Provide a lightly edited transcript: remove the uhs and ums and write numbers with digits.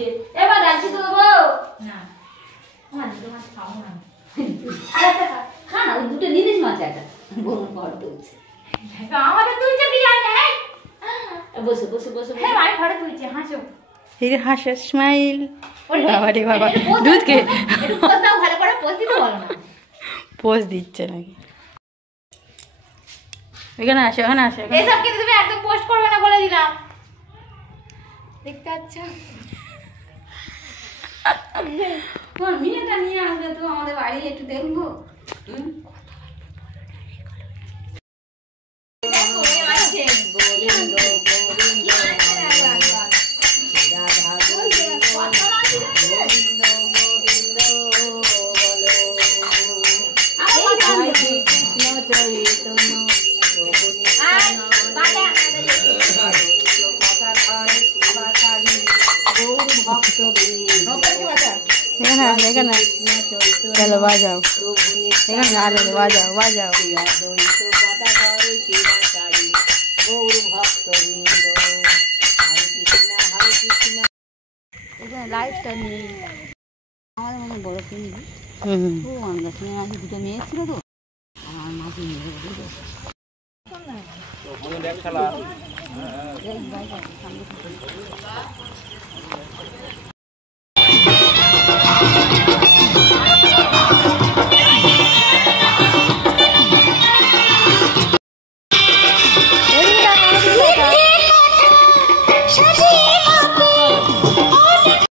হয়েছে এবার যাচ্ছি তো দেবো না আমার দুটো মাছ খাবো না আর একটা খা না ওই দুটো জিনিস মাছ একটা বড় ঘর তুলছে আমাদের তুলছে কি জানি না বসে বসে বসে হ্যাঁ আমি ঘরে তুলছি হাসো এই হাসে স্মাইল বাবা রে বাবা দুধ কে একটু পোস্টটাও ভালো করে পোস্ট দিতে বলো না পোস্ট দিচ্ছে নাকি এখানে আসো এসব কিন্তু তুমি একদম পোস্ট করবে না বলে দিলাম দেখতে আচ্ছা তোমার মেয়েটা নিয়ে আসবে তো আমাদের বাড়ি একটু দেখবো चलो बाजाओ बाजाओ बाजाओ লাইফটা নিয়ে আমাদের মনে বড় কিনবি ও আমার কাছে দুটো মেয়ে ছিল তো আমার মাঝে নিয়ে